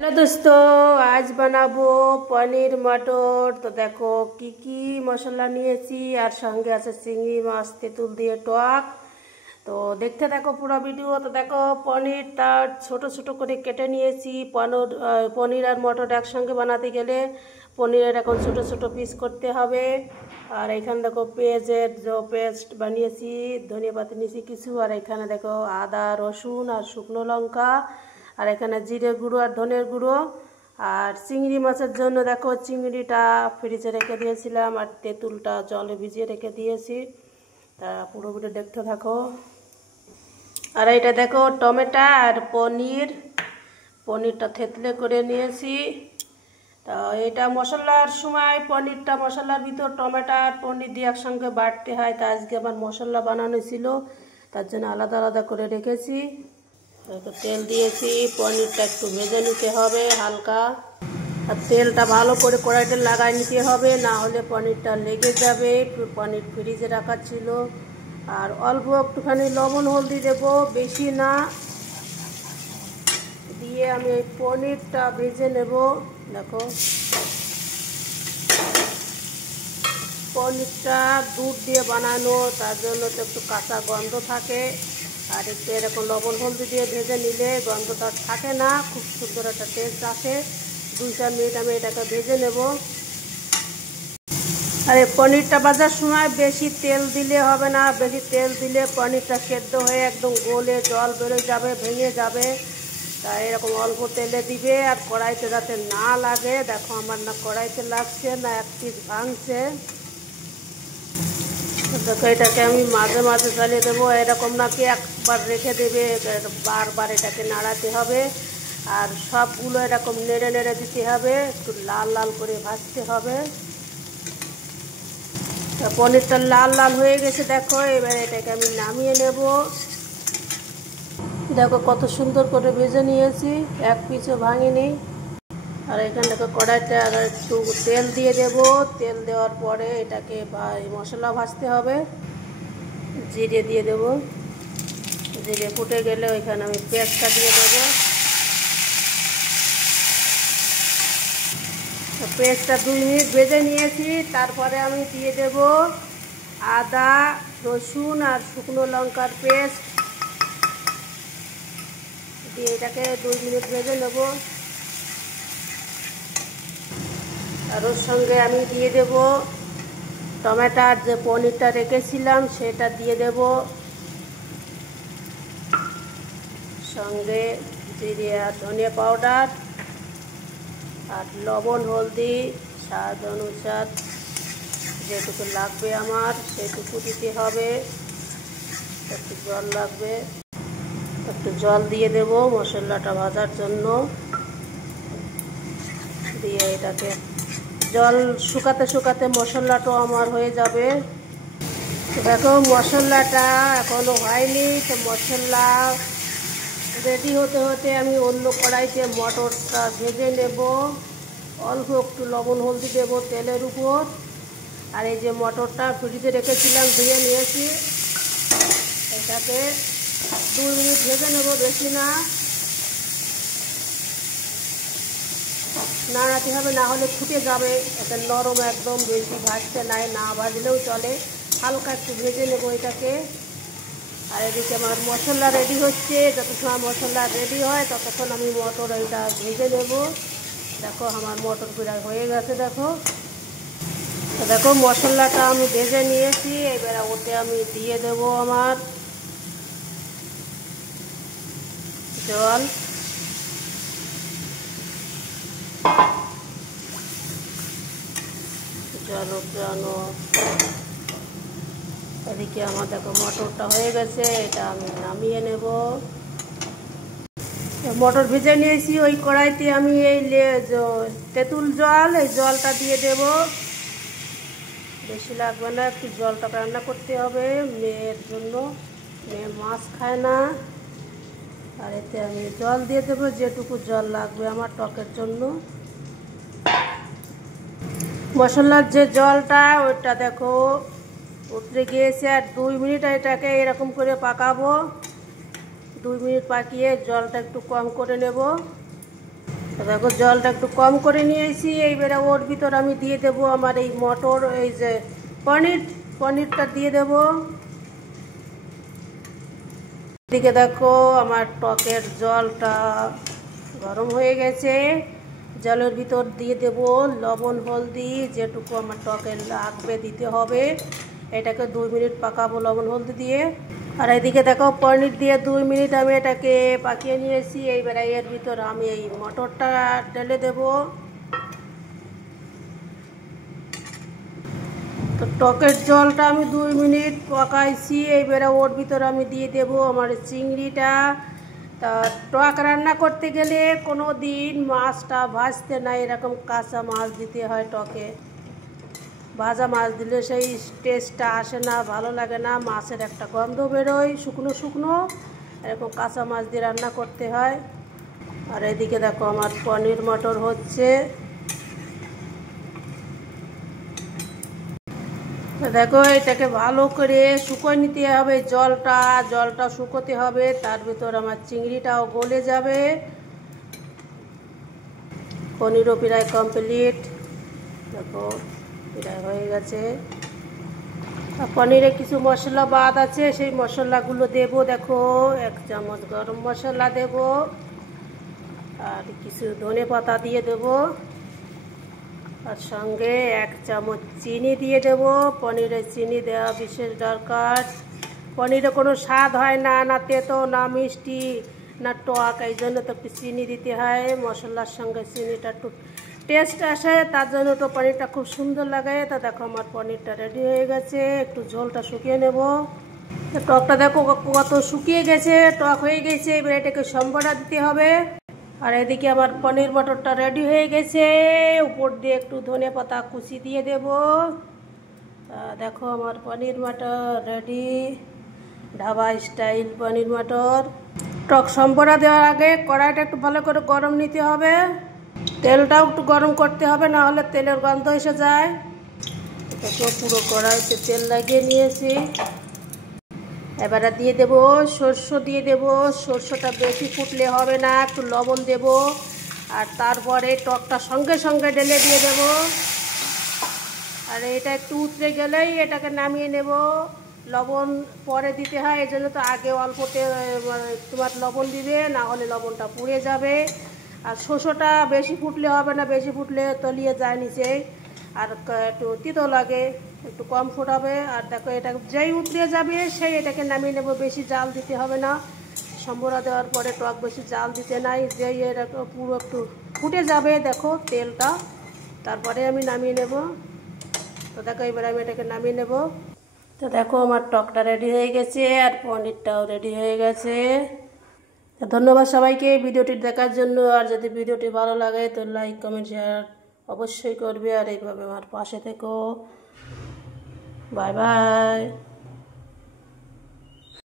Hello दोस्तों, आज बनाबो पनीर मटर। तो देखो की मशला নিয়েছি আর সঙ্গে আছে চিংড়ি মাছ তেঁতুল দিয়ে টক। তো দেখতে থাকো পুরো ভিডিও। তো দেখো পনিরটা ছোট ছোট করে কেটে নিয়েছি। পনির আর মটর একসঙ্গে বানাতে গেলে পনিরের এখন ছোট ছোট পিস করতে হবে। আর এখানে দেখো পেঁয়াজের যে পেস্ট বানিয়েছি, ধনিয়া পাতা নিয়েছি কিছু। আর এখানে দেখো আদা রসুন আর শুকনো লঙ্কা, আর এখানে জিরে গুঁড়ো আর ধনের গুঁড়ো। আর চিংড়ি মাছের জন্য দেখো চিংড়িটা ফ্রিজে রেখে দিয়েছিলাম আর তেঁতুলটা জলে ভিজিয়ে রেখে দিয়েছি। তা পুরো ভিডিও দেখতে থাকো। আর এটা দেখো টমেটো আর পনিরটা থেতলে করে নিয়েছি। তা এটা মশলার সময় পনিরটা মশলার ভিতর টমেটো আর পনির দিয়ে একসঙ্গে বাটতে হয়। তা আজকে আমার মশলা বানানো ছিল, তার জন্য আলাদা আলাদা করে রেখেছি। তেল দিয়েছি, পনিরটা একটু ভেজে নিতে হবে হালকা। আর তেলটা ভালো করে কড়াইতে লাগাই নিতে হবে, না হলে পনিরটা লেগে যাবে। পনির ফ্রিজে রাখা ছিল। আর অল্প একটুখানি লবণ হলদি দেবো, বেশি না। দিয়ে আমি এই পনিরটা ভেজে নেব। দেখো পনিরটা দুধ দিয়ে বানানো, তার জন্য তো একটু কাঁচা গন্ধ থাকে। আর একটু এরকম লবণ হলদি দিয়ে ভেজে নিলে গন্ধটা থাকে না, খুব সুন্দর একটা টেস্ট আসে। 2-4 মিনিট আমি এটাকে ভেজে নেব। আর এই পনিরটা ভাজার সময় বেশি তেল দিলে হবে না, বেশি তেল দিলে পনিরটা সেদ্ধ হয়ে একদম গলে জল বেরোয় যাবে, ভেঙে যাবে। তাই এরকম অল্প তেলে দিবে। আর কড়াইতে যাতে না লাগে। দেখো আমার না কড়াইতে লাগছে না এক পিস ভাঙছে। দেখো এটাকে আমি মাঝে মাঝে চালিয়ে দেবো, এরকম নাকি একবার রেখে দেবে, বারবার এটাকে নাড়াতে হবে। আর সবগুলো এরকম নেড়ে নেড়ে দিতে হবে, একটু লাল লাল করে ভাজতে হবে। পনিরটা লাল লাল হয়ে গেছে দেখো। এবার এটাকে আমি নামিয়ে নেব। দেখো কত সুন্দর করে ভেজে নিয়েছি, এক পিসও ভাঙিনি। আর এখানে দেখো কড়াইতে আবার একটু তেল দিয়ে দেব। তেল দেওয়ার পরে এটাকে মশলা ভাজতে হবে। জিরে দিয়ে দেব, জিরে ফুটে গেলে ওইখানে আমি পেঁয়াজটা দিয়ে দেবো। পেঁয়াজটা 2 মিনিট ভেজে নিয়েছি। তারপরে আমি দিয়ে দেব আদা রসুন আর শুকনো লঙ্কার পেস্ট দিয়ে এটাকে 2 মিনিট ভেজে নেব। আর ওর সঙ্গে আমি দিয়ে দেব টমেটোর যে পনিরটা রেখেছিলাম সেটা দিয়ে দেব, সঙ্গে জিরে আর ধনিয়া পাউডার আর লবণ হলদি স্বাদ অনুসার যেটুকু লাগবে আমার সেটুকু দিতে হবে। একটু জল লাগবে, একটু জল দিয়ে দেব মশলাটা ভাজার জন্য। দিয়ে এটাকে জল শুকাতে শুকাতে মশলাটাও আমার হয়ে যাবে। দেখো মশলাটা এখনো হয়নি। তো মশলা রেডি হতে হতে আমি অন্য কড়াইতে মটরটা ভেজে নেব। অল্প একটু লবণ হলদি দেবো তেলের উপর। আর এই যে মটরটা ফ্রিজে রেখেছিলাম ধুয়ে নিয়েছি, এটাকে 2 মিনিট ভেজে নেব, বেশি না। নাড়াতে হবে, না হলে ফুটে যাবে। এটা নরম একদম, বেশি ভাজতে নাই, না ভাজলেও চলে, হালকা একটু ভেজে নেব এটাকে। আর এদিকে আমার মশলা রেডি হচ্ছে। যত সময় মশলা রেডি হয় ততক্ষণ আমি মটর এটা ভেজে নেব। দেখো আমার মটর প্রায় হয়ে গেছে। দেখো তো দেখো মশলাটা আমি ভেজে নিয়েছি। এবার ওতে আমি দিয়ে দেব আমার জল। জল উঠানো। এদিকে আমার দেখো মটরটা হয়ে গেছে, এটা আমি নামিয়ে নেব। মটর ভেজে নিয়েছি, ওই কড়াইতে আমি এই তেঁতুল জল, এই জলটা দিয়ে দেব। বেশি লাগবে না, একটু জলটা রান্না করতে হবে মেয়ের জন্য, মেয়ে মাছ খায় না। আর এতে আমি জল দিয়ে দেবো যেটুকু জল লাগবে আমার টকের জন্য। মশলার যে জলটা ওইটা দেখো উতরে গিয়েছে। আর 2 মিনিট এটাকে এরকম করে পাকাবো। 2 মিনিট পাকিয়ে জলটা একটু কম করে নেব। দেখো জলটা একটু কম করে নিয়েছি। এইবারে ওর ভিতর আমি দিয়ে দেবো আমার এই মটর, এই যে পনিরটা দিয়ে দেবো। এদিকে দেখো আমার টকের জলটা গরম হয়ে গেছে। জলের ভিতর দিয়ে দেব লবণ হলদি, যেটুকু আমার টকে লাগবে দিতে হবে। এটাকে 2 মিনিট পাকাবো লবণ হলদি দিয়ে। আর এদিকে দেখো পনির দিয়ে 2 মিনিট আমি এটাকে পাকিয়ে নিয়েছি। এইবারে এর ভিতর আমি এই মটরটা ঢেলে দেব। তো টকের জলটা আমি 2 মিনিট পাকাইছি। এইবারে ওর ভিতর আমি দিয়ে দেব আমার চিংড়িটা। তা টক রান্না করতে গেলে কোনো দিন মাছটা ভাজতে না, এরকম কাঁচা মাছ দিতে হয় টকে। ভাজা মাছ দিলে সেই টেস্টটা আসে না, ভালো লাগে না, মাছের একটা গন্ধ বেরোয় শুকনো শুকনো। এরকম কাঁচা মাছ দিয়ে রান্না করতে হয়। আর এদিকে দেখো আমার পনির মটর হচ্ছে। দেখো এটাকে ভালো করে শুকোয় নিতে হবে, জলটা শুকোতে হবে। তার ভিতর আমার চিংড়িটাও গলে যাবে। পনিরও প্রায় কমপ্লিট। দেখো প্রায় হয়ে গেছে। পনিরে কিছু মশলা বাদ আছে, সেই মশলাগুলো দেব। দেখো 1 চামচ গরম মশলা দেব, আর কিছু ধনে পাতা দিয়ে দেব, আর সঙ্গে 1 চামচ চিনি দিয়ে দেব। পনিরে চিনি দেওয়া বিশেষ দরকার। পনিরে কোনো স্বাদ হয় না, না তেতো না মিষ্টি না টক, এই জন্য তো একটু চিনি দিতে হয়। মশলার সঙ্গে চিনিটা একটু টেস্ট আসে, তার জন্য তো পনিরটা খুব সুন্দর লাগে। তা দেখো আমার পনিরটা রেডি হয়ে গেছে। একটু ঝোলটা শুকিয়ে নেব। টকটা দেখো কত শুকিয়ে গেছে, টক হয়ে গেছে। এবার এটাকে সম্বরা দিতে হবে। আর এদিকে আমার পনির মটরটা রেডি হয়ে গেছে। উপর দিয়ে একটু ধনে পাতা কুচি দিয়ে দেব। দেখো আমার পনির মটর রেডি, ধাবা স্টাইল পনির মটর। টক সম্বরা দেওয়ার আগে কড়াইটা একটু ভালো করে গরম নিতে হবে। তেলটাও একটু গরম করতে হবে, না হলে তেলের গন্ধ এসে যায়। দেখো পুরো কড়াইতে তেল লাগিয়ে নিয়েছি। এবারে দিয়ে দেব সরষে দিয়ে দেব। সরষেটা বেশি ফুটলে হবে না, একটু লবণ দেব। আর তারপরে টকটা সঙ্গে সঙ্গে ঢেলে দিয়ে দেব। আর এটা একটু উতরে গেলেই এটাকে নামিয়ে নেব। লবণ পরে দিতে হয়, এই জন্য তো আগে অল্পতে তোমার লবণ দিবে, না হলে লবণটা পুড়ে যাবে। আর সরষেটা বেশি ফুটলে হবে না, বেশি ফুটলে তলিয়ে যায় নিচে, আর একটু তিতো লাগে। একটু কম ফোটাবে। আর দেখো এটা যেই উতরে যাবে সেই এটাকে নামিয়ে নেব, বেশি জাল দিতে হবে না। সম্বরা দেওয়ার পরে টক বেশি জাল দিতে নাই, যেই এটা পুরো একটু ফুটে যাবে দেখো তেলটা, তারপরে আমি নামিয়ে নেব। তো দেখো এবার আমি এটাকে নামিয়ে নেব। তো দেখো আমার টকটা রেডি হয়ে গেছে, আর পনিরটাও রেডি হয়ে গেছে। ধন্যবাদ সবাইকে ভিডিওটি দেখার জন্য। আর যদি ভিডিওটি ভালো লাগে তো লাইক কমেন্ট শেয়ার অবশ্যই করবে, আর এইভাবে আমার পাশে থেকো। Bye bye.